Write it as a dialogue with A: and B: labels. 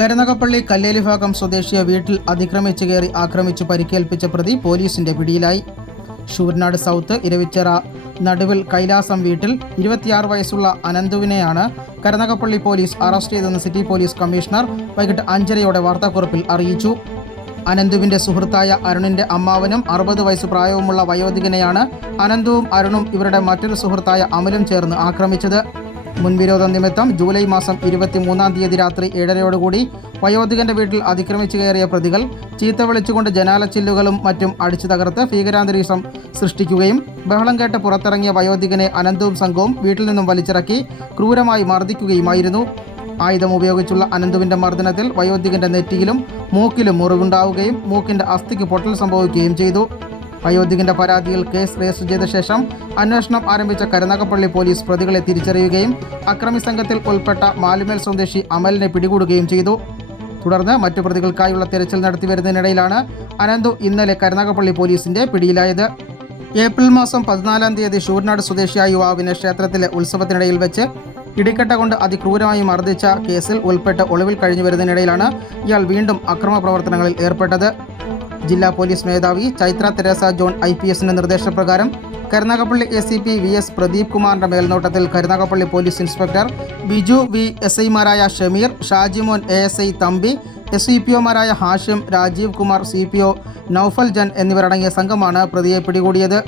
A: കരുനകപ്പള്ളി കല്ലേലി ഭാഗം സ്വദേശിയെ വീട്ടിൽ അതിക്രമിച്ചു കയറി ആക്രമിച്ചു പരിക്കേൽപ്പിച്ച പ്രതി പോലീസിന്റെ പിടിയിലായി. ഷൂർനാട് സൗത്ത് ഇരവിച്ചിറ നടുവിൽ കൈലാസം വീട്ടിൽ ഇരുപത്തിയാറ് വയസ്സുള്ള അനന്തുവിനെയാണ് കരുനകപ്പള്ളി പോലീസ് അറസ്റ്റ് ചെയ്തെന്ന് സിറ്റി പോലീസ് കമ്മീഷണർ വൈകിട്ട് അഞ്ചരയോടെ വാർത്താക്കുറിപ്പിൽ അറിയിച്ചു. അനന്തുവിന്റെ സുഹൃത്തായ അരുണിന്റെ അമ്മാവനും അറുപത് വയസ്സ് പ്രായവുമുള്ള വയോധികനെയാണ് അനന്തുവും അരുണും ഇവരുടെ മറ്റൊരു സുഹൃത്തായ അമലും ചേർന്ന് ആക്രമിച്ചത്. മുൻവിരോധ നിമിത്തം ജൂലൈ മാസം ഇരുപത്തിമൂന്നാം തീയതി രാത്രി ഏഴരയോടുകൂടി വയോധികന്റെ വീട്ടിൽ അതിക്രമിച്ചു കയറിയ പ്രതികൾ ചീത്ത വിളിച്ചുകൊണ്ട് ജനാലച്ചില്ലുകളും മറ്റും അടിച്ചു തകർത്ത് ഭീകരാന്തരീക്ഷം സൃഷ്ടിക്കുകയും ബഹളം കേട്ട് പുറത്തിറങ്ങിയ വയോധികനെ അനന്തവും സംഘവും വീട്ടിൽ നിന്നും വലിച്ചിറക്കി ക്രൂരമായി മർദ്ദിക്കുകയുമായിരുന്നു. ആയുധം ഉപയോഗിച്ചുള്ള അനന്തുവിന്റെ മർദ്ദനത്തിൽ വയോധികന്റെ നെറ്റിയിലും മൂക്കിലും മുറിവുണ്ടാവുകയും മൂക്കിന്റെ അസ്ഥിക്ക് പൊട്ടൽ സംഭവിക്കുകയും ചെയ്തു. വയോധികന്റെ പരാതിയിൽ കേസ് രജിസ്റ്റർ ചെയ്ത ശേഷം അന്വേഷണം ആരംഭിച്ച കരുനാഗപ്പള്ളി പോലീസ് പ്രതികളെ തിരിച്ചറിയുകയും അക്രമി സംഘത്തിൽ ഉൾപ്പെട്ട മാലുമേൽ സ്വദേശി അമലിനെ പിടികൂടുകയും ചെയ്തു. തുടർന്ന് മറ്റു പ്രതികൾക്കായുള്ള തിരച്ചിൽ നടത്തിവരുന്നതിനിടയിലാണ് അനന്തു ഇന്നലെ കരുനാഗപ്പള്ളി പോലീസിന്റെ പിടിയിലായത്. ഏപ്രിൽ മാസം പതിനാലാം തീയതി ഷൂർനാട് സ്വദേശിയായ യുവാവിനെ ക്ഷേത്രത്തിലെ ഉത്സവത്തിനിടയിൽ വെച്ച് ഇടിക്കട്ട കൊണ്ട് അതിക്രൂരമായി മർദ്ദിച്ച കേസിൽ ഉൾപ്പെട്ട് ഒളിവിൽ കഴിഞ്ഞു വരുന്നതിനിടയിലാണ് ഇയാൾ വീണ്ടും അക്രമ പ്രവർത്തനങ്ങളിൽ ഏർപ്പെട്ടത്. ജില്ലാ പോലീസ് മേധാവി Chaithra Teresa John I P എസിന്റെ നിർദ്ദേശപ്രകാരം Karunagappally A C P V S Pradeep കുമാറിന്റെ മേൽനോട്ടത്തിൽ Karunagappally police inspector Biju V S ഐമാരായ Shameer Shajimon A S I Thampi S C P ഒമാരായ Hashim Rajeev Kumar C P O Noufal Jan എന്നിവരടങ്ങിയ സംഘമാണ് പ്രതിയെ പിടികൂടിയത്.